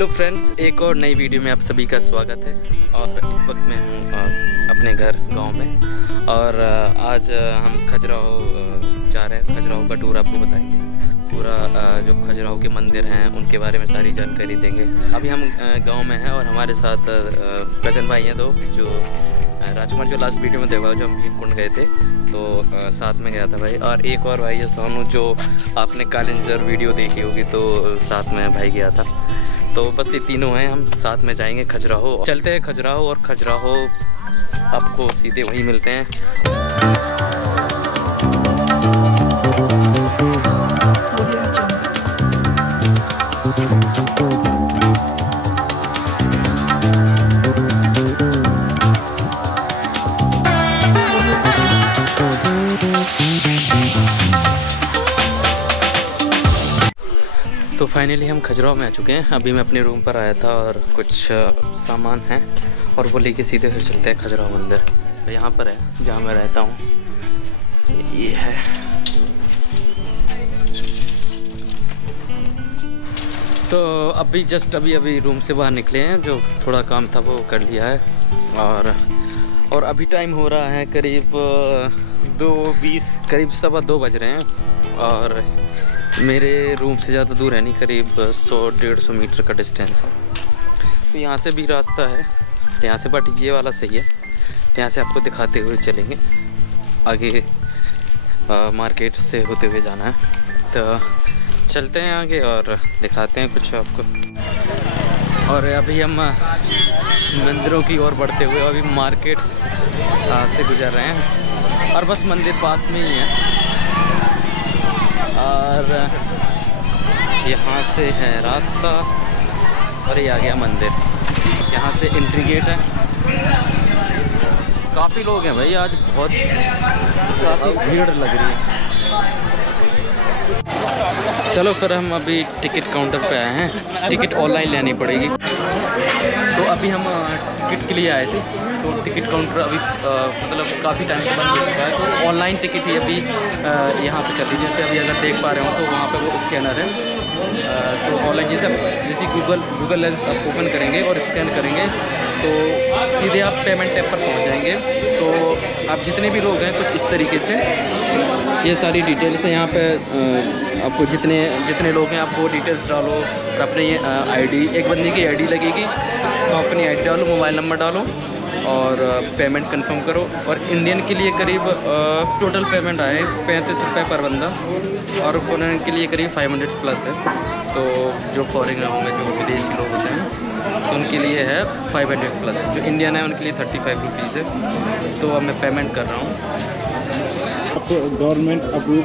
Hello friends, एक और नई वीडियो में आप सभी का स्वागत है। और इस वक्त मैं हूँ अपने घर गांव में और आज हम खजुराहो जा रहे हैं। खजुराहो का टूर आपको बताएंगे, पूरा जो खजुराहो के मंदिर हैं उनके बारे में सारी जानकारी देंगे। अभी हम गांव में हैं और हमारे साथ कज़न भाई हैं दो, जो राजकुमार जो लास्ट वीडियो में देखा, जो हम भीमकुंड गए थे तो साथ में गया था भाई। और एक और भाई है सोनू, जो आपने कालिंजर वीडियो देखी होगी तो साथ में भाई गया था। तो बस ये तीनों हैं, हम साथ में जाएंगे खजुराहो। चलते हैं खजुराहो और खजुराहो आपको सीधे वहीं मिलते हैं। तो फाइनली हम खजुराहो में आ चुके हैं। अभी मैं अपने रूम पर आया था और कुछ सामान है और वो लेके सीधे फिर चलते हैं खजुराहो मंदिर। तो यहाँ पर है जहाँ मैं रहता हूँ, ये है। तो अभी जस्ट अभी रूम से बाहर निकले हैं, जो थोड़ा काम था वो कर लिया है। और अभी टाइम हो रहा है करीब 2:20, करीब 2:15 बज रहे हैं। और मेरे रूम से ज़्यादा दूर है नहीं, करीब 100-150 मीटर का डिस्टेंस है। तो यहाँ से भी रास्ता है यहाँ से, बट ये वाला सही है। यहाँ से आपको दिखाते हुए चलेंगे, आगे मार्केट से होते हुए जाना है। तो चलते हैं आगे और दिखाते हैं कुछ आपको। और अभी हम मंदिरों की ओर बढ़ते हुए अभी मार्केट से गुजर रहे हैं और बस मंदिर पास में ही है। और यहाँ से है रास्ता और ये आ गया मंदिर। यहाँ से एंट्री गेट है। काफ़ी लोग हैं भाई आज, काफ़ी भीड़ लग रही है। चलो फिर हम अभी टिकट काउंटर पे आए हैं। टिकट ऑनलाइन लेनी पड़ेगी। तो अभी हम टिकट के लिए आए थे, तो टिकट काउंटर अभी मतलब काफ़ी टाइम से बंद हो चुका है। तो ऑनलाइन टिकट ही अभी यहाँ पे कर लीजिए। जैसे अभी अगर देख पा रहे हो तो वहाँ पे वो स्कैनर है। तो ऑनलाइन जैसे गूगल आप ओपन करेंगे और स्कैन करेंगे तो सीधे आप पेमेंट टैब पर पहुँच जाएंगे। तो आप जितने भी लोग हैं कुछ इस तरीके से, ये सारी डिटेल्स है यहाँ पे। आपको जितने लोग हैं आप वो डिटेल्स डालो और अपने आईडी, एक बंदे की आईडी लगेगी तो अपनी आईडी डालो, मोबाइल नंबर डालो और पेमेंट कंफर्म करो। और इंडियन के लिए करीब टोटल पेमेंट आए 35 रुपये पर बंदा, और फॉरेन के लिए करीब 500 प्लस है। तो जो फॉरेनर होंगे, जो विदेशी लोग होते हैं, तो उनके लिए है 500 प्लस। जो इंडियन है उनके लिए 35 रुपीज़ है। तो अब मैं पेमेंट कर रहा हूँ। आप गवर्नमेंट अप्रूव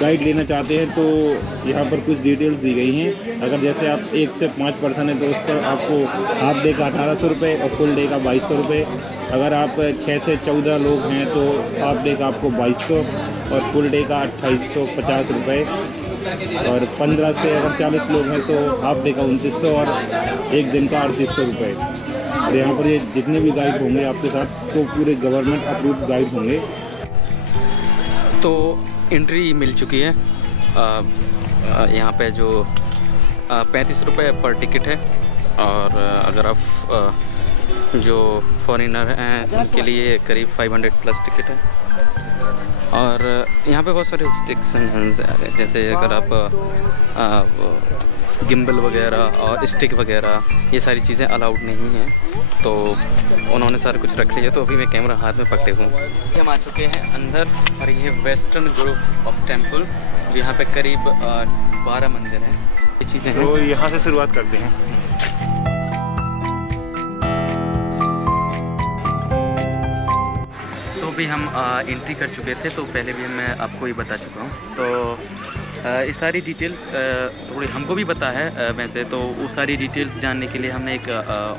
गाइड लेना चाहते हैं तो यहाँ पर कुछ डिटेल्स दी गई हैं। अगर जैसे आप 1 से 5 पर्सन हैं तो उस पर आपको हाफ डे का 1800 रुपये और फुल डे का 2200 रुपये। अगर आप 6 से 14 लोग हैं तो हाफ डे का आपको 2200 और फुल डे का 2850 रुपये। और 15 से अगर 40 लोग हैं तो हाफ डे का 2900 और एक दिन का 3800 रुपये। और यहाँ पर ये जितने भी गाइड होंगे आपके साथ तो पूरे गवर्नमेंट अप्रूव गाइड होंगे। तो एंट्री मिल चुकी है। यहाँ पे जो 35 रुपये पर टिकट है। और अगर आप जो फॉरेनर हैं उनके लिए करीब 500 प्लस टिकट है। और यहाँ पे बहुत सारे रिस्ट्रिक्शन हैं, जैसे अगर आप गिम्बल वगैरह और स्टिक वगैरह ये सारी चीज़ें अलाउड नहीं हैं, तो उन्होंने सारा कुछ रख लिया। तो अभी मैं कैमरा हाथ में पकड़े हूँ। हम आ चुके हैं अंदर और ये वेस्टर्न ग्रुप ऑफ टेम्पल, जो यहाँ पे करीब 12 मंदिर हैं। ये चीज़ें हैं, तो यहाँ से शुरुआत करते हैं। तो अभी हम एंट्री कर चुके थे, तो पहले भी मैं आपको ये बता चुका हूँ। तो ये सारी डिटेल्स थोड़ी हमको भी पता है वैसे, तो वो सारी डिटेल्स जानने के लिए हमने एक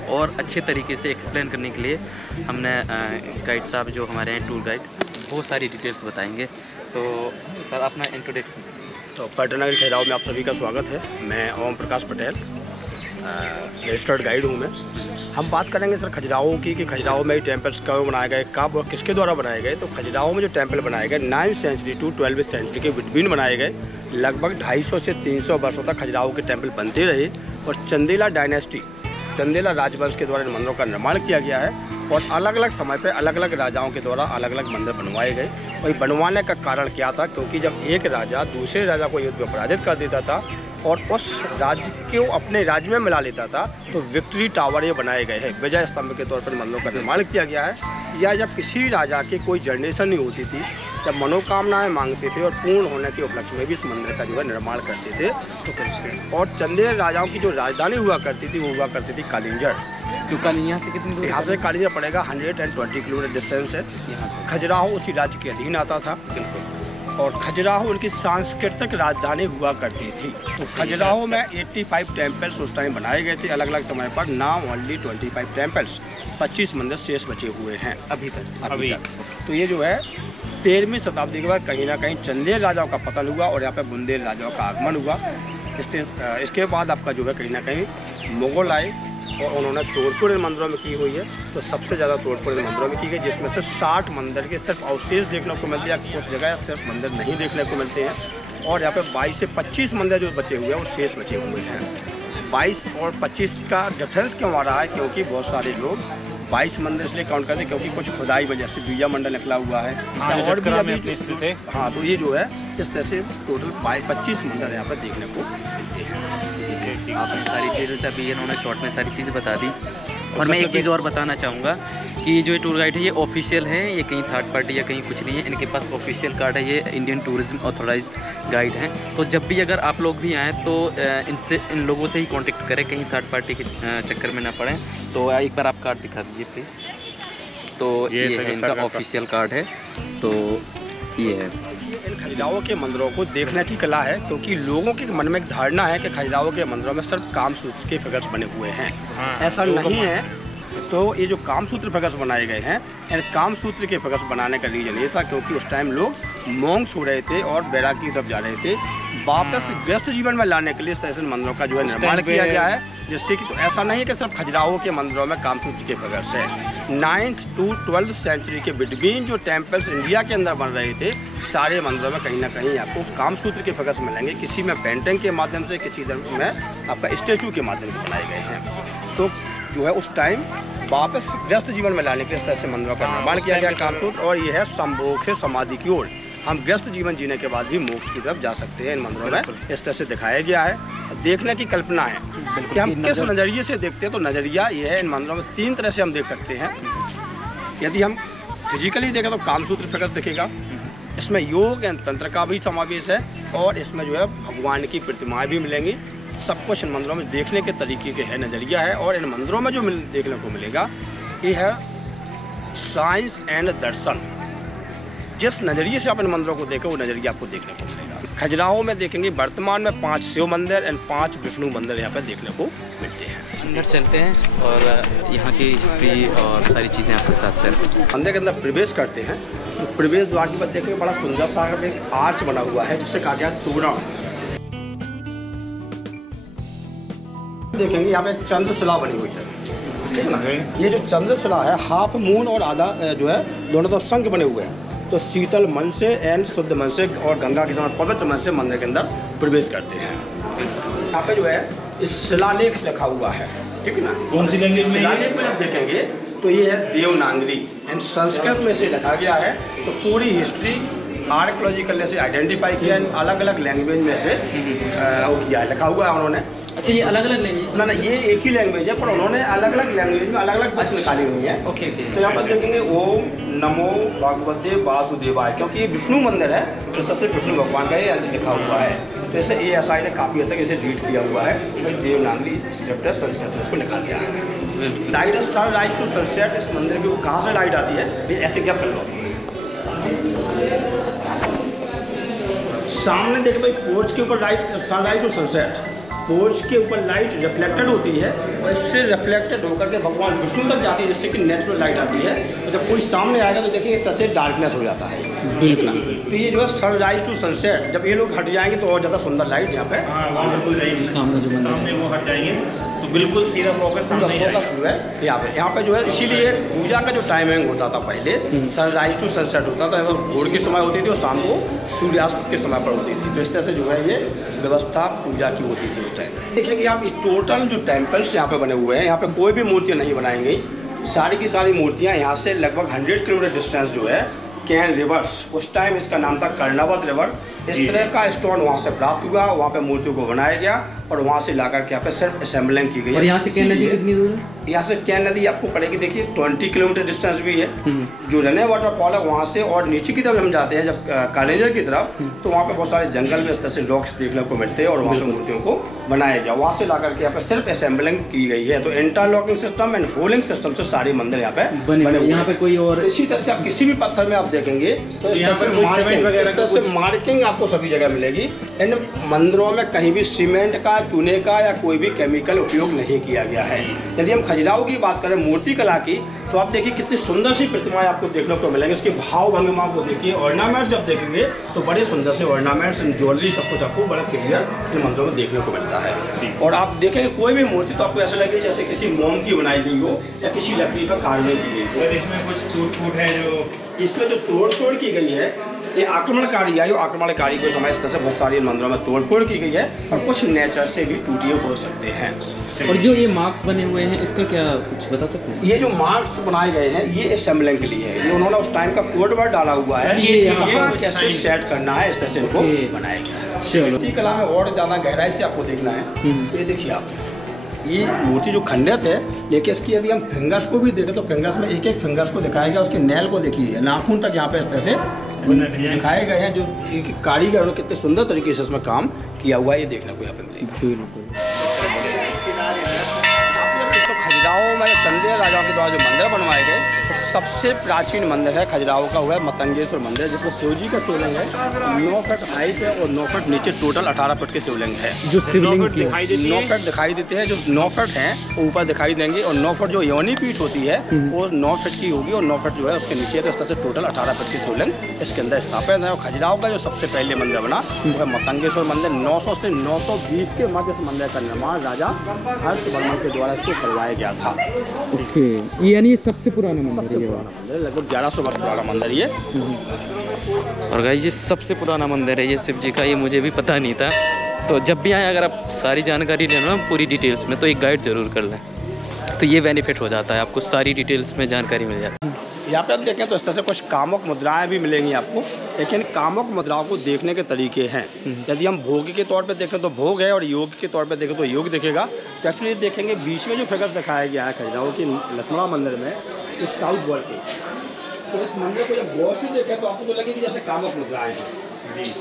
और अच्छे तरीके से एक्सप्लेन करने के लिए हमने गाइड साहब जो हमारे हैं टूर गाइड, वो सारी डिटेल्स बताएंगे। तो सर अपना इंट्रोडक्शन। तो पर्यटन नगरी खजुराहो में आप सभी का स्वागत है। मैं ओम प्रकाश पटेल। रजिस्टर्ड गाइड हूँ मैं। हम बात करेंगे सर खजुराहो की कि खजुराहो में टेम्पल्स कब बनाए गए, कब और किसके द्वारा बनाए गए। तो खजुराहो में जो टेम्पल बनाए गए 9वीं सेंचुरी टू 12वीं सेंचुरी के बिटवीन बनाए गए। लगभग 250 से 300 वर्षों तक खजुराहो के टेम्पल बनते रहे और चंदेला डायनेस्टी, चंदेला राजवंश के द्वारा इन मंदिरों का निर्माण किया गया है और अलग अलग समय पे अलग अलग राजाओं के द्वारा अलग अलग मंदिर बनवाए गए। और बनवाने का कारण क्या था, क्योंकि जब एक राजा दूसरे राजा को युद्ध में पराजित कर देता था और उस राज्य को अपने राज्य में मिला लेता था तो विक्ट्री टावर ये बनाए गए हैं। विजय स्तंभ के तौर पर मंदिरों का निर्माण किया गया है। या जब किसी राजा की कोई जनरेशन नहीं होती थी, जब मनोकामनाएं मांगते थे और पूर्ण होने के उपलक्ष्य में भी इस मंदिर का जो है निर्माण करते थे। तो और चंदेल राजाओं की जो राजधानी हुआ करती थी वो हुआ करती थी कालिंजर। तो यहाँ से कितनी दूर? यहाँ से कालिंजर पड़ेगा 120 किलोमीटर डिस्टेंस है। खजुराहो उसी राज्य के अधीन आता था और खजुराहो उनकी सांस्कृतिक राजधानी हुआ करती थी। तो खजुराहो में 85 टेम्पल्स उस टाइम बनाए गए थे अलग अलग समय पर। नाउ ओनली 25 टेम्पल्स, 25 मंदिर शेष बचे हुए हैं अभी तक। तो ये जो है 13वीं शताब्दी के बाद कहीं ना कहीं चंदेल राजाओं का पतन हुआ और यहाँ पे बुंदेल राजाओं का आगमन हुआ। इसके बाद आपका जो है कहीं ना कहीं मुगल आए और उन्होंने तोड़फोड़ इन मंदिरों में की हुई है। तो सबसे ज़्यादा तोड़फोड़ इन मंदिरों में की गई, जिसमें से 60 मंदिर के सिर्फ अवशेष देखने को मिलते हैं। कुछ जगह सिर्फ मंदिर नहीं देखने को मिलते हैं और यहाँ पे 22 से 25 मंदिर जो बचे हुए हैं वो शेष बचे हुए हैं। 22 और 25 का डिफरेंस क्यों आ रहा है, क्योंकि बहुत सारे लोग 22 मंदिर इसलिए काउंट करते हैं क्योंकि कुछ खुदाई वजह से बीजा मंडल निकला हुआ है और भी अभी थे। हाँ, तो ये जो है इस तरह से टोटल 25 मंदिर यहाँ पर देखने को मिलते हैं। आपने सारी चीज़ें से अभी इन्होंने शॉर्ट में सारी चीज़ें बता दी। और मैं एक चीज़ और बताना चाहूँगा कि जो ये टूर गाइड है ये ऑफिशियल है, ये कहीं थर्ड पार्टी या कहीं कुछ नहीं है। इनके पास ऑफिशियल कार्ड है, ये इंडियन टूरिज्म ऑथोराइज्ड गाइड हैं। तो जब भी अगर आप लोग भी आएँ तो इन लोगों से ही कांटेक्ट करें, कहीं थर्ड पार्टी के चक्कर में ना पड़ें। तो एक बार आप कार्ड दिखा दीजिए प्लीज़। तो ये है इनका ऑफिशियल कार्ड है। तो ये है इन खजुराहो के मंदिरों को देखने की कला है, क्योंकि लोगों के मन में एक धारणा है कि खजुराहो के मंदिरों में सिर्फ कामसूत्र के फिगर्स बने हुए हैं। ऐसा नहीं है। तो ये जो कामसूत्र फिगर्स बनाए गए हैं, इन कामसूत्र के फिगर्स बनाने का रीजन ये था क्योंकि उस टाइम लोग मोंक्स हो रहे थे और बैरागी की तरफ जा रहे थे। वापस गृहस्थ जीवन में लाने के लिए इस तरह से मंदिरों का जो है निर्माण किया गया है, जिससे कि तो ऐसा नहीं है कि सिर्फ खजुराहो के मंदिरों में कामसूत्र के फिगर्स है। 9th to 12th सेंचुरी के बिटवीन जो टेम्पल्स इंडिया के अंदर बन रहे थे, सारे मंदिरों में कहीं ना कहीं आपको कामसूत्र के फिगर्स मिलेंगे। किसी में पेंटिंग के माध्यम से, किसी में आपका स्टेचू के माध्यम से बनाए गए हैं। तो जो है उस टाइम वापस गृहस्थ जीवन में लाने के लिए इस तरह से मंदिरों का निर्माण किया गया कामसूत्र। और यह है संभोग से समाधि की ओर, हम गृहस्थ जीवन जीने के बाद भी मोक्ष की तरफ जा सकते हैं। इन मंदिरों में इस तरह से दिखाया गया है। देखने की कल्पना है कि हम किस नज़रिए से देखते हैं। तो नज़रिया ये है, इन मंदिरों में 3 तरह से हम देख सकते हैं। यदि हम फिजिकली देखें तो कामसूत्र फिगर दिखेगा, इसमें योग एवं तंत्र का भी समावेश है और इसमें जो है भगवान की प्रतिमाएँ भी मिलेंगी। सब कुछ इन मंदिरों में देखने के तरीके के है, नज़रिया है। और इन मंदिरों में जो देखने को मिलेगा ये है साइंस एंड दर्शन। जिस नज़रिए से आप इन मंदिरों को देखें वो नज़रिया आपको देखने को मिलेगा। खजुराहो में देखेंगे वर्तमान में 5 शिव मंदिर एंड 5 विष्णु मंदिर यहाँ पर देखने को मिलते हैं। अंदर चलते हैं और यहाँ की हिस्ट्री और सारी चीज़ें आपके साथ शेयर करते हैं। अंदर के अंदर प्रवेश करते हैं तो प्रवेश द्वार के बाद देखेंगे बड़ा सुंदर सा एक आर्च बना हुआ है जिससे कहा गया तोरण। देखेंगे यहाँ पे चंद्रशिला बनी हुई है, ठीक है ना। ये जो चंद्रशिला है हाफ मून और आधा जो है दोनों तरफ शंख बने हुए हैं। तो शीतल मन से एंड शुद्ध मन से और गंगा के साथ पवित्र मन से मंदिर के अंदर प्रवेश करते हैं। यहाँ पे जो है इस शिलालेख लिखा हुआ है, ठीक है ना। कौन सी लैंग्वेज में? शिलालेख में आप देखेंगे तो ये है देवनागरी एंड संस्कृत में से लिखा गया है। तो पूरी हिस्ट्री आर्कियोलॉजिकल से आइडेंटिफाई किया, अलग अलग लैंग्वेज में से वो किया है, लिखा हुआ है उन्होंने। अच्छा, ये अलग अलग लैंग्वेज? ना ये एक ही लैंग्वेज है, पर उन्होंने अलग अलग लैंग्वेज में अलग अलग बुक्स निकाली हुई है। ओके। तो यहाँ पर देखेंगे ओम नमो भगवते वासुदेवाय, क्योंकि ये विष्णु मंदिर है इस तरह से विष्णु भगवान का ये लिखा हुआ है। तो ऐसे ASI ने काफ़ी हद तक इसे रीड किया हुआ है। भाई देवनागरी स्क्रिप्ट है, संस्कृत में इसको लिखा गया है। लाइट सनराइज टू सनसेट, इस मंदिर की कहाँ से लाइट आती है, ऐसे क्या फिल्म होती है। सामने देखो भाई पोर्च के ऊपर light, sunrise to sunset, porch के ऊपर लाइट रिफ्लेक्टेड होती है और इससे रिफ्लेक्टेड होकर के भगवान विष्णु तक जाती है, जिससे कि नेचुरल लाइट आती है। तो जब कोई सामने आएगा तो देखिए इस तरह से डार्कनेस हो जाता है, बिल्कुल ना। तो ये जो है सनराइज टू सनसेट, जब ये लोग हट जाएंगे तो और ज़्यादा सुंदर लाइट यहाँ पे सामने वो हट जाएंगे तो बिल्कुल सीधा फोकस सामने शुरू है यहाँ पे जो है। इसीलिए पूजा का जो टाइमिंग होता था पहले सनराइज टू सनसेट होता था, तो भोर की समय होती थी और शाम को सूर्यास्त के समय पर होती थी। तो इस तरह से जो है ये व्यवस्था पूजा की होती थी उस टाइम। देखिए कि आप टोटल जो टेम्पल्स यहाँ पे बने हुए हैं, यहाँ पे कोई भी मूर्तियाँ नहीं बनाई गई, सारी की सारी मूर्तियाँ यहाँ से लगभग 100 किलोमीटर डिस्टेंस जो है कैन रिवर्स, उस टाइम इसका नाम था कर्णावत रिवर, इस तरह का स्टोन वहाँ से प्राप्त हुआ, वहाँ पे मूर्तियों को बनाया गया और वहाँ से लाकर के यहाँ पे सिर्फ असेंबलिंग की गई। और यहाँ से कैन नदी कितनी दूर है? यहाँ से कैन नदी आपको पड़ेगी देखिए 20 किलोमीटर डिस्टेंस भी है। जो रने वाटरफॉल है वहाँ से, और नीचे की तरफ हम जाते हैं जब कालेंजर की तरफ, तो वहाँ पे बहुत सारे जंगल में इस तरह से रॉक्स देखने को मिलते हैं और वहाँ पे मूर्तियों को बनाया गया, वहाँ से लाकर के यहाँ पे सिर्फ असेंबलिंग की गई है। तो इंटरलॉकिंग सिस्टम एंड होलिंग सिस्टम से सारे मंदिर यहाँ पे बने हुए। यहाँ पे कोई और इसी तरह से आप किसी भी पत्थर में आप देखेंगे तो इस तरह से मार्किंग आपको सभी जगह मिलेगी। इन मंदिरों में कहीं भी सीमेंट का, चूने का या कोई भी केमिकल उपयोग नहीं किया गया है। यदि हम खजुराहो की बात करें मूर्ति कला की, तो आप देखिए कितनी सुंदर सी प्रतिमाएं आपको देखने को मिलेंगे। इसके भाव भंगिमा को देखिए, ऑर्नामेंट्स जब देखेंगे तो बड़े सुंदर से ऑर्नामेंट्स एंड ज्वेलरी सब कुछ आपको बड़ा क्लियर इन मंदिरों में देखने को मिलता है। और आप देखेंगे कोई भी मूर्ति तो आपको ऐसा लगेगा जैसे किसी मोम की बनाई गई हो या किसी लकड़ी का कार्विंग की गई हो। इसमें कुछ टूट फूट है, जो इसमें जो तोड़ की गई है ये आक्रमणकारी है। आक्रमणकारी के समय इस तरह से बहुत सारे मंदिरों में तोड़ की गई है और कुछ नेचर से भी टूटे हो सकते हैं। और जो ये मार्क्स बने हुए हैं इसका क्या कुछ बता सकते हैं? ये जो मार्क्स बनाए गए हैं ये असेंबलिंग के लिए है, ये उन्होंने उस टाइम का कोड वर्ड डाला हुआ है, ये कैसे सेट करना है, इस तरह से इनको बनाया गया है। मूर्ति कला में और ज़्यादा गहराई से आपको देखना है, ये देखिए आप, ये मूर्ति जो खंडित है, लेकिन इसकी यदि हम फिंगर्स को भी देखें तो फिंगर्स में एक एक फिंगर्स को दिखाया गया, उसके नेल को देखिए, नाखून तक यहाँ पे इस तरह से दिखाए गए हैं। जो एक कारीगर ने कितने सुंदर तरीके से इसमें काम किया हुआ है, ये देखने को यहाँ पे मिलेगा। तो खजुराहो में चंदेल राजाओं के द्वारा जो मंदिर बनवाए गए, तो सबसे प्राचीन मंदिर है खजुराहो का हुआ है मतंगेश्वर मंदिर, जिसमें शिव जी का शिवलिंग है 9 फीट हाइट है और 9 फीट नीचे, टोटल 18 फीट के शिवलिंग है। जो शिवलिंग दिखाई देती है 9 फीट दिखाई देते हैं, जो 9 फीट हैं ऊपर दिखाई देंगे, और 9 फीट जो योनि पीठ होती है वो 9 फीट की होगी और 9 फीट जो है उसके नीचे। तो इस तरह से टोटल 18 फीट की शिवलिंग इसके अंदर स्थापित है। और खजुराहो का जो सबसे पहले मंदिर बना वो है मतंगेश्वर मंदिर। 900 से 920 के मध्य इस मंदिर का निर्माण राजा हर्षवर्मन के द्वारा इसको करवाया गया था। ओके, यानी ये सबसे पुराना मंदिर है, लगभग 1100 वर्ष पुराना मंदिर ये। और गाइस ये सबसे पुराना मंदिर है ये शिव जी का, ये मुझे भी पता नहीं था। तो जब भी आए अगर आप सारी जानकारी लेना पूरी डिटेल्स में, तो एक गाइड ज़रूर कर लें, तो ये बेनिफिट हो जाता है, आपको सारी डिटेल्स में जानकारी मिल जाती है। यहाँ पे आप देखें तो इस तरह से कुछ कामुक मुद्राएं भी मिलेंगी आपको, लेकिन कामुक मुद्राओं को देखने के तरीके हैं। यदि हम भोग के तौर पे देखें तो भोग है, और योग के तौर पे देखें तो योग दिखेगा। तो एक्चुअली देखेंगे बीच में जो फिगर्स दिखाया गया है खजुराहो की लक्ष्मणा मंदिर में, इस साउथ वॉल के, तो इस मंदिर को जब गौर से देखें तो आपको तो लगे कि जैसे कामुक मुद्राएं हैं जी।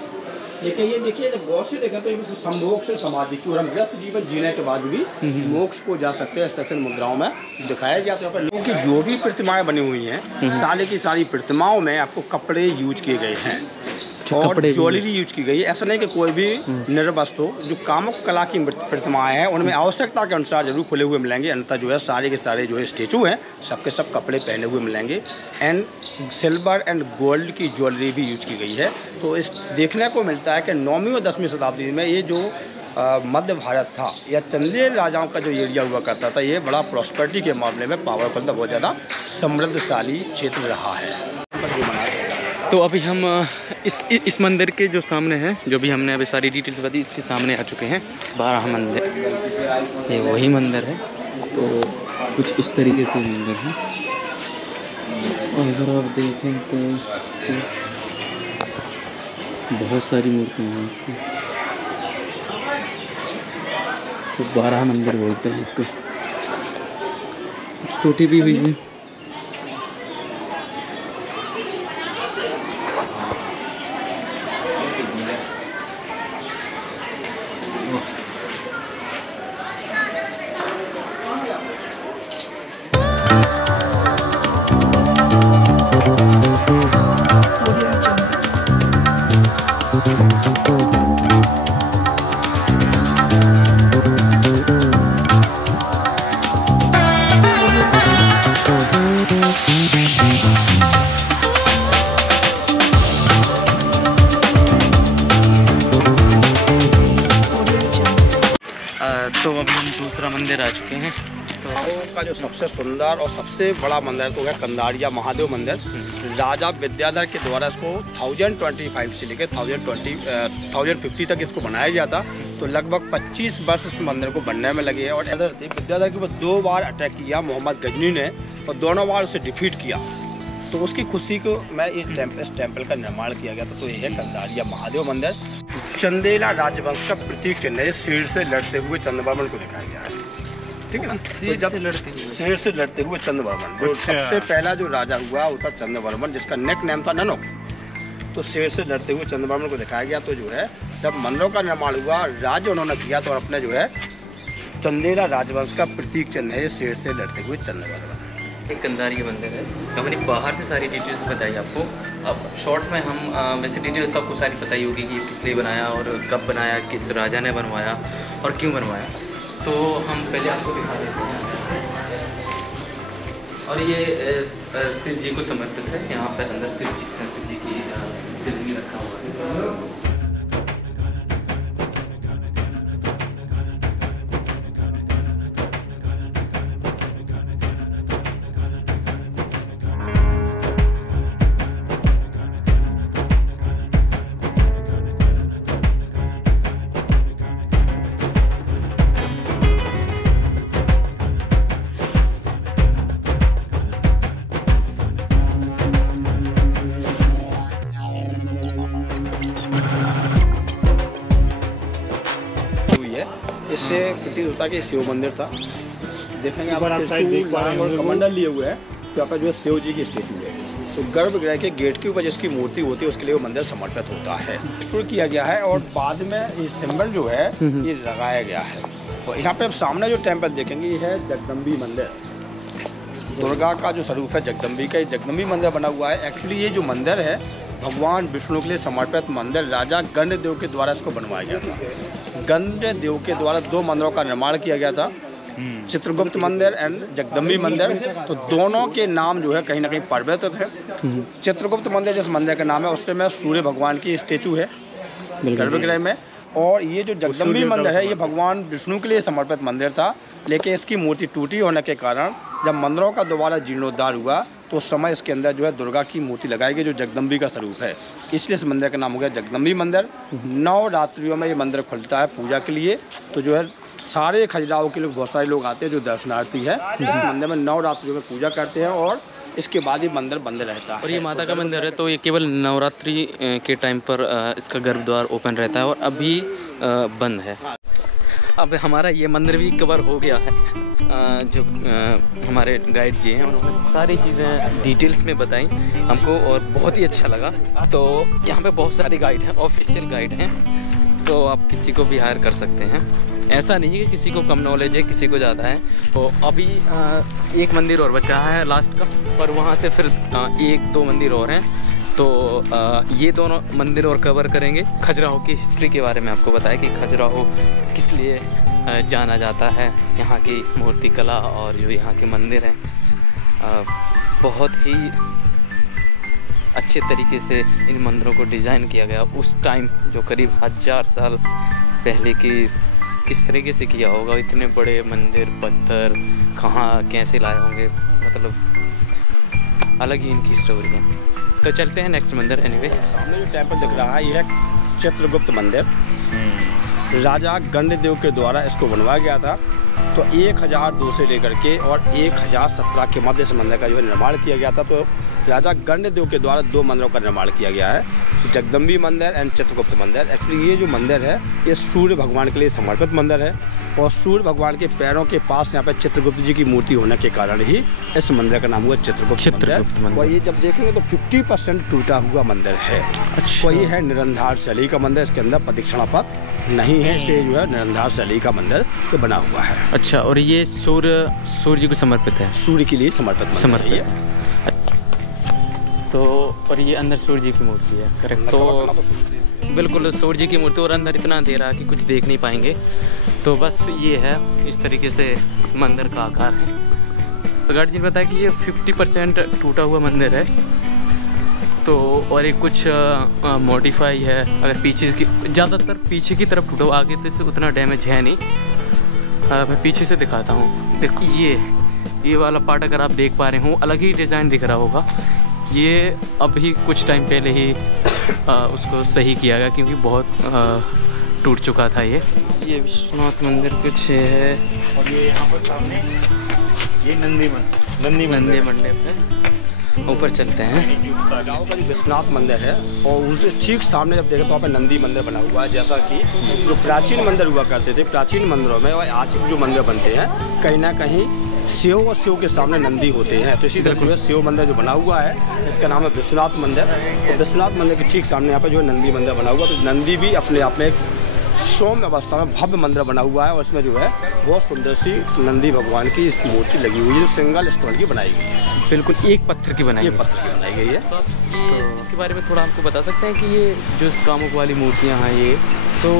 देखिए ये देखिए जब गौर से देखा तो ये संभोग से समाधि की, और हम व्यस्त जीवन जीने के बाद भी मोक्ष को जा सकते हैं, इस तरह से मुद्राओं में दिखाया गया। तो यहाँ पर लोगों की जो भी प्रतिमाएं बनी हुई हैं, सारी की सारी प्रतिमाओं में आपको कपड़े यूज किए गए हैं और ज्वेलरी यूज की गई है। ऐसा नहीं कि कोई भी निर्वस्त्र हो। जो कामुक कला की प्रतिमाएं हैं उनमें आवश्यकता के अनुसार जरूर खुले हुए मिलेंगे, अन्यथा जो है सारे के सारे जो है स्टेचू हैं सबके सब कपड़े पहने हुए मिलेंगे। एंड सिल्वर एंड गोल्ड की ज्वेलरी भी यूज की गई है। तो इस देखने को मिलता है कि 9वीं और 10वीं शताब्दी में ये जो मध्य भारत था या चंदेल राजाओं का जो एरिया हुआ करता था, ये बड़ा प्रॉस्पेरिटी के मामले में पावरफुल था, बहुत ज़्यादा समृद्धशाली क्षेत्र रहा है। तो अभी हम इस मंदिर के जो सामने हैं, जो भी हमने अभी सारी डिटेल्स बताई, इसके सामने आ चुके हैं। 12 मंदिर, ये वही मंदिर है। तो कुछ इस तरीके से मंदिर है, और अगर आप देखें तो बहुत सारी मूर्तियाँ हैं इसकी। तो 12 मंदिर बोलते हैं इसको। छोटी भी हुई है। तो अभी हम दूसरा मंदिर आ चुके हैं। तो का जो सबसे सुंदर और सबसे बड़ा मंदिर तो है कंदारिया महादेव मंदिर। राजा विद्याधर के द्वारा इसको 1025 से लेकर 1050 तक इसको बनाया गया था। तो लगभग 25 वर्ष इस मंदिर को बनने में लगे हैं। और विद्याधर के ऊपर 2 बार अटैक किया मोहम्मद गजनी ने और दोनों बार उसे डिफीट किया। तो उसकी खुशी को मैं इस टेम्पल का निर्माण किया गया था। तो यह है कंदारिया महादेव मंदिर। चंदेला राजवंश का प्रतीक चिन्ह है। शेर से लड़ते हुए चंद्रवर्मन को दिखाया गया है, ठीक है ना। शेर से लड़ते हुए चंद्रवर्मन, जो सबसे पहला जो राजा हुआ वो था चंद्रवर्मन, जिसका नेक नेम था ननक। तो शेर से लड़ते हुए चंद्रवर्मन को दिखाया गया। तो जो है जब मंदिरों का निर्माण हुआ, राज्य उन्होंने किया, तो अपने जो है चंदेला राजवंश का प्रतीक चिन्ह है शेर से लड़ते हुए चंद्रवर्मन। एक कंदारिया मंदिर है। हमने बाहर से सारी डिटेल्स बताई आपको। अब शॉर्ट में हम वैसे डिटेल्स आपको सारी बताई होगी कि किस लिए बनाया और कब बनाया, किस राजा ने बनवाया और क्यों बनवाया। तो हम पहले आपको दिखा देते हैं। और ये शिव जी को समर्पित है। यहाँ पर अंदर शिव जी की शिवलिंग रखा हुआ है। इससे प्रतीत होता है कि शिव मंदिर था। देखेंगे आप कमंडल लिए हुए हैं। तो यहाँ पर जो है शिव जी की स्टेचू है। तो गर्भगृह के गेट के ऊपर जिसकी मूर्ति होती है उसके लिए वो मंदिर समर्पित होता है। स्टोर किया गया है और बाद में ये सिंबल जो है ये लगाया गया है। तो यहाँ पे आप सामने जो टेम्पल देखेंगे ये है जगदम्बी मंदिर। दुर्गा का जो स्वरूप है जगदम्बी का, ये जगदम्बी मंदिर बना हुआ है। एक्चुअली ये जो मंदिर है भगवान विष्णु के लिए समर्पित मंदिर राजा गंडदेव के द्वारा इसको बनवाया गया था। गंडदेव के द्वारा 2 मंदिरों का निर्माण किया गया था, चित्रगुप्त मंदिर एंड जगदम्बी मंदिर। तो दोनों के नाम जो है कहीं ना कहीं परिवर्तित है। चित्रगुप्त मंदिर जिस मंदिर का नाम है उससे में सूर्य भगवान की स्टेचू है गर्भगृह में। और ये जो जगदम्बी मंदिर है ये भगवान विष्णु के लिए समर्पित मंदिर था, लेकिन इसकी मूर्ति टूटी होने के कारण जब मंदिरों का दोबारा जीर्णोद्धार हुआ तो उस समय इसके अंदर जो है दुर्गा की मूर्ति लगाई गई जो जगदम्बी का स्वरूप है। इसलिए इस मंदिर का नाम हो गया जगदम्बी मंदिर। 9 रात्रियों में ये मंदिर खुलता है पूजा के लिए। तो जो है सारे खजुराहो के लोग, बहुत सारे लोग आते हैं जो दर्शनार्थी है, इस मंदिर में 9 रात्रियों में पूजा करते हैं और इसके बाद ही मंदिर बंद रहता है। और ये माता का मंदिर है तो ये केवल नवरात्रि के टाइम पर इसका गर्भद्वार ओपन रहता है और अभी बंद है। अब हमारा ये मंदिर भी कवर हो गया है। जो हमारे गाइड जी हैं उन्होंने सारी चीज़ें डिटेल्स में बताई हमको और बहुत ही अच्छा लगा। तो यहाँ पे बहुत सारे गाइड हैं, ऑफिशियल गाइड हैं, तो आप किसी को भी हायर कर सकते हैं। ऐसा नहीं है कि किसी को कम नॉलेज है किसी को ज़्यादा है। तो अभी एक मंदिर और बचा है लास्ट का, पर वहाँ से फिर 1-2 मंदिर और हैं। तो ये दोनों मंदिर और कवर करेंगे। खजुराहो की हिस्ट्री के बारे में आपको बताया कि खजुराहो किस लिए जाना जाता है, यहाँ की मूर्ति कला और जो यहाँ के मंदिर हैं बहुत ही अच्छे तरीके से इन मंदिरों को डिज़ाइन किया गया। उस टाइम जो करीब 1000 साल पहले की किस तरीके से किया होगा, इतने बड़े मंदिर पत्थर कहाँ कैसे लाए होंगे, मतलब अलग ही इनकी स्टोरी है। तो चलते हैं नेक्स्ट मंदिर। एनीवे सामने जो टेम्पल दिख रहा है ये है चित्रगुप्त मंदिर। राजा गंडदेव के द्वारा इसको बनवाया गया था। तो 1002 से लेकर के और 1017 के मध्य इस मंदिर का जो है निर्माण किया गया था। तो राजा गंडदेव के द्वारा 2 मंदिरों का निर्माण किया गया है, जगदम्बी मंदिर एंड चित्रगुप्त मंदिर। एक्चुअली ये जो मंदिर है ये सूर्य भगवान के लिए समर्पित मंदिर है और सूर्य भगवान के पैरों के पास यहाँ पे चित्रगुप्त जी की मूर्ति होने के कारण ही इस मंदिर का नाम हुआ चित्रगुप्त मंदिर। और ये जब देखेंगे तो 50% टूटा हुआ मंदिर है। अच्छा। तो ये है निरंधार शैली का मंदिर, इसके अंदर प्रदक्षिणा पथ नहीं है, इसके जो है निरंधार शैली का मंदिर तो बना हुआ है। अच्छा। और ये सूर्य जी को समर्पित है, सूर्य के लिए समर्पित है। तो और ये अंदर सूर्य जी की मूर्ति है, करेक्ट। तो बिल्कुल सूर्य जी की मूर्ति और अंदर इतना अंधेरा है कि कुछ देख नहीं पाएंगे। तो बस ये है, इस तरीके से इस मंदिर का आकार है। तो गार्ड जी ने बताया कि ये 50% टूटा हुआ मंदिर है। तो और एक कुछ मॉडिफाई है, अगर पीछे की ज़्यादातर पीछे की तरफ टूटा हुआ, आगे से उतना डैमेज है नहीं। मैं पीछे से दिखाता हूँ। देखो ये वाला पार्ट अगर आप देख पा रहे हो, अलग ही डिज़ाइन दिख रहा होगा। ये अभी कुछ टाइम पहले ही उसको सही किया गया, क्योंकि बहुत टूट चुका था ये विश्वनाथ मंदिर कुछ है। और ये यहाँ पर सामने ये नंदी मंदिर पे ऊपर चलते हैं। गाँव का जो विश्वनाथ मंदिर है और उससे ठीक सामने जब देखें तो वहाँ पे नंदी मंदिर बना हुआ है। जैसा कि जो प्राचीन मंदिर हुआ करते थे, प्राचीन मंदिरों में और आज जो मंदिर बनते हैं, कहीं ना कहीं शिव और शिव के सामने नंदी होते हैं। तो इसी तरह जो शिव मंदिर जो बना हुआ है, इसका नाम है विश्वनाथ मंदिर। तो विश्वनाथ मंदिर के ठीक सामने यहाँ पर जो है नंदी मंदिर बना हुआ। तो नंदी भी अपने आप में एक सौम्य अवस्था में भव्य मंदिर बना हुआ है और इसमें जो है बहुत सुंदर सी नंदी भगवान की इस मूर्ति लगी हुई है, जो सिंगल स्टोन की बनाई गई है। बिल्कुल एक पत्थर की बनाई गई है। तो आप इसके बारे में थोड़ा हमको बता सकते हैं कि ये जो कामुक वाली मूर्तियाँ हैं, ये तो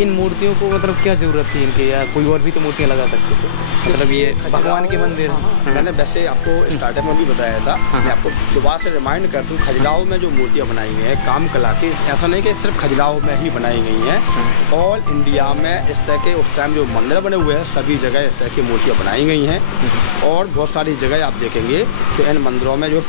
इन मूर्तियों को मतलब क्या ज़रूरत थी इनके, या कोई और भी तो मूर्तियाँ लगा सकते थे? मतलब ये भगवान के मंदिर। मैंने वैसे आपको स्टार्टिंग में भी बताया था, मैं आपको दोबारा से रिमाइंड कर दूँ, खजुराहो में जो मूर्तियाँ बनाई गई हैं काम कला की, ऐसा नहीं कि सिर्फ खजुराहो में ही बनाई गई हैं। ऑल इंडिया में इस तरह के उस टाइम जो मंदिर बने हुए हैं, सभी जगह इस तरह की मूर्तियाँ बनाई गई हैं। और बहुत सारी जगह आप देखेंगे तो इन मंदिरों में जो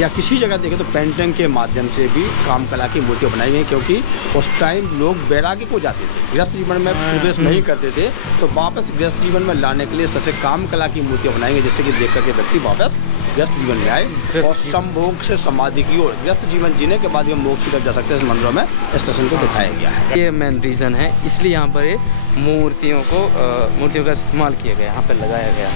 या किसी जगह देखें तो पेंटिंग के माध्यम से भी काम कला की मूर्तियाँ बनाई गई, क्योंकि उस टाइम लोग बैरागी को जाते थे, गृहस्थ जीवन में प्रवेश नहीं करते थे, तो वापस गृहस्थ जीवन में लाने के लिए इस तरह से काम कला की मूर्तियाँ बनाएंगे, जिससे कि देख करके व्यक्ति वापस गृहस्थ जीवन में आए और संभोग से समाधि की ओर गृहस्थ जीवन जीने के बाद हम मोक्ष की तरफ जा सकते हैं। इस मंदिरों में इस दर्शन को दिखाया गया है। ये मेन रीज़न है, इसलिए यहाँ पर मूर्तियों का इस्तेमाल किया गया, यहाँ पर लगाया गया।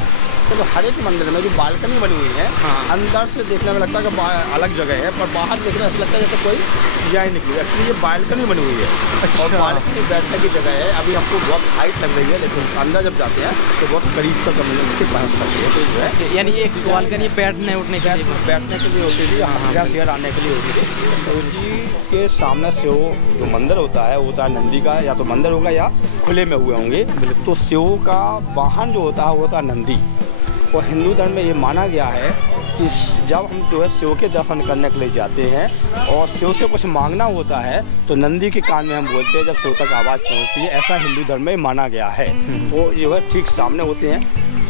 तो हर एक मंदिर में जो बालकनी बनी हुई है, अंदर से देखने में लगता है कि अलग जगह है, पर बाहर देखने ऐसा लगता है जैसे कोई जाए नहीं। एक्चुअली ये बालकनी बनी हुई है। अच्छा। और बालकनी बैठने की जगह है। अभी हमको बहुत हाइट लग रही है, लेकिन अंदर जब जाते हैं तो बहुत करीब तक हम उसके पहुँच सकते हैं। तो जो है यानी ये बालकनी बैठने उठने के लिए होती थी, यहाँ शेयर आने के लिए होती थी। तो जी के सामने शिव जो मंदिर होता है, वो होता है नंदी का, या तो मंदिर होगा या खुले में हुए होंगे। तो शिव का वाहन जो होता है वो होता है नंदी। और हिंदू धर्म में ये माना गया है कि जब हम जो है शिव के दर्शन करने के लिए जाते हैं और शिव से कुछ मांगना होता है, तो नंदी के कान में हम बोलते हैं, जब शिव तक आवाज़ पहुंचती है। ऐसा हिंदू धर्म में माना गया है। वो जो है ठीक सामने होते हैं,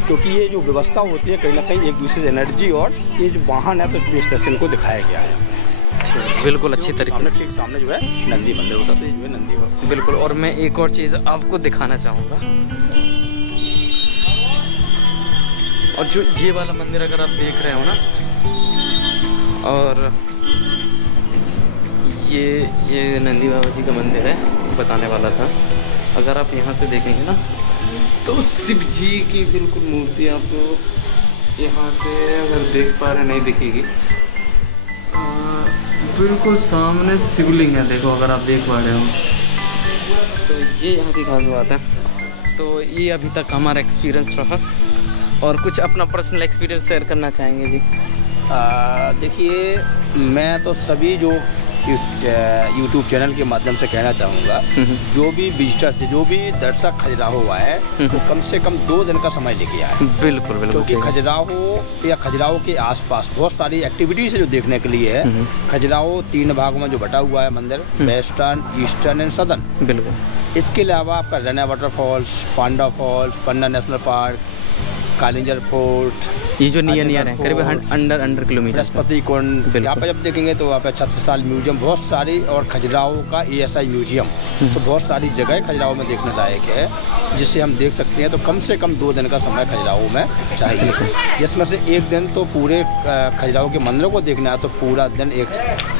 क्योंकि ये जो व्यवस्था होती है कहीं ना कहीं एक दूसरे से एनर्जी, और ये जो वाहन है तो इस दर्शन को दिखाया गया है। बिल्कुल अच्छी तरीके से ठीक सामने जो है नंदी मंदिर होता है, जो है नंदी। बिल्कुल। और मैं एक और चीज़ आपको दिखाना चाहूँगा, और जो ये वाला मंदिर अगर आप देख रहे हो ना, और ये नंदी बाबा जी का मंदिर है, बताने वाला था। अगर आप यहाँ से देखेंगे ना तो शिव जी की बिल्कुल मूर्ति आपको यहाँ से अगर देख पा रहे नहीं दिखेगी, बिल्कुल सामने शिवलिंग है। देखो अगर आप देख पा रहे हो, तो ये यहाँ की खास बात है। तो ये अभी तक हमारा एक्सपीरियंस रहा, और कुछ अपना पर्सनल एक्सपीरियंस शेयर करना चाहेंगे जी? देखिए, मैं तो सभी जो यूट्यूब चैनल के माध्यम से कहना चाहूँगा, जो भी विजिटर, जो भी दर्शक खजुराहो आए, वो कम से कम 2 दिन का समय लेके आए। बिल्कुल बिल्कुल। क्योंकि खजुराहो या खजुराहो के आसपास बहुत सारी एक्टिविटीज़ है जो देखने के लिए है। खजुराहो 3 भागों में जो बटा हुआ है मंदिर, वेस्टर्न, ईस्टर्न एंड सदर्न। बिल्कुल। इसके अलावा आपका रना वाटरफॉल्स, पांडा फॉल्स, पन्ना नेशनल पार्क, कालिंजर फोर्ट, ये जो नियर है करीब अंडर किलोमीटर, बृहस्पति कुंड, यहाँ पर जब देखेंगे तो वहाँ पे 36 साल म्यूजियम, बहुत सारी, और खजुराहो का ESI म्यूजियम। तो बहुत सारी जगह खजुराहो में देखने लायक है, जिसे हम देख सकते हैं। तो कम से कम 2 दिन का समय खजुराहो में चाहिए, जिसमें से 1 दिन तो पूरे खजुराहो के मंदिरों को देखना है, तो पूरा दिन एक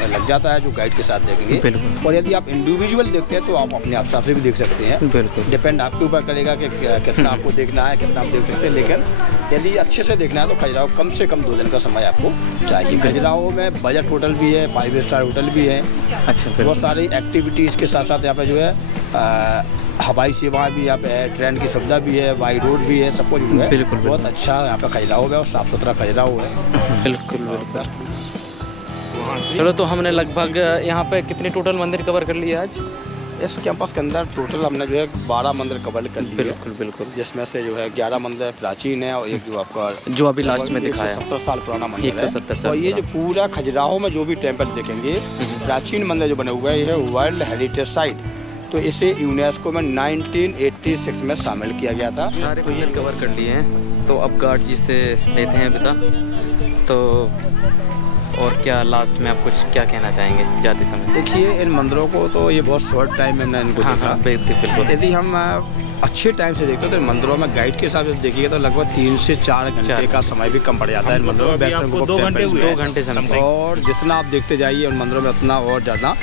लग जाता है जो गाइड के साथ देखेंगे। और यदि आप इंडिविजुअल देखते हैं तो आप अपने हिसाब से भी देख सकते हैं। बिल्कुल, डिपेंड आपके ऊपर करेगा कि कितना आपको देखना है, कितना आप देख सकते हैं। लेकिन यदि अच्छे से देखना है तो खजुराहो कम से कम 2 दिन का समय आपको चाहिए। खजुराहो में बजट होटल भी है, 5 स्टार होटल भी है। अच्छा। बहुत सारी एक्टिविटीज़ के साथ साथ यहाँ पे जो है हवाई सेवाएं भी यहाँ पे है, ट्रेन की सुविधा भी है, बाई रोड भी है, सब कुछ है। बिल्कुल। बहुत अच्छा यहाँ पे खजुराहो है और साफ़ सुथरा खजुराहो है। बिल्कुल बिल्कुल। चलो, तो हमने लगभग यहाँ पे कितने टोटल मंदिर कवर कर लिए आज? इस कैंपस के अंदर टोटल हमने जो है 12 मंदिर कवर कर लिए। बिल्कुल बिल्कुल। जिसमें से जो है 11 मंदिर प्राचीन है और एक जो आपका जो अभी लास्ट में दिखाया 170 साल पुराना मंदिर है। 170 साल। और ये जो पूरा खजुराहो में जो भी टेम्पल देखेंगे, प्राचीन मंदिर जो बने हुए हैं, ये है वर्ल्ड हेरिटेज साइट। तो इसे यूनेस्को में 1986 में शामिल किया गया था। सारे क्वेश्चन कवर कर लिए हैं, तो अब गार्ड जी से लेते हैं विदा। तो और क्या लास्ट में आप कुछ क्या कहना चाहेंगे जाते समय? देखिए, इन मंदिरों को तो ये बहुत शॉर्ट टाइम में मैंने इनको देखा। बिल्कुल। यदि हम अच्छे टाइम से देखते हैं तो इन मंदिरों में गाइड के हिसाब से देखिए तो लगभग 3 से 4 घंटे का समय भी कम पड़ जाता है इन मंदिरों में। 2 घंटे समथिंग। और जितना आप देखते जाइए उन मंदिरों में उतना और ज़्यादा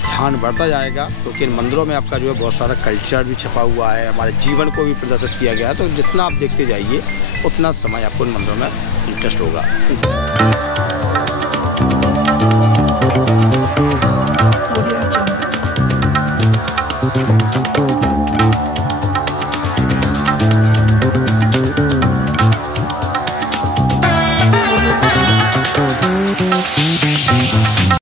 ध्यान बढ़ता जाएगा, क्योंकि इन मंदिरों में आपका जो है बहुत सारा कल्चर भी छपा हुआ है, हमारे जीवन को भी प्रदर्शित किया गया है। तो जितना आप देखते जाइए उतना समय आपको इन मंदिरों में इंटरेस्ट होगा।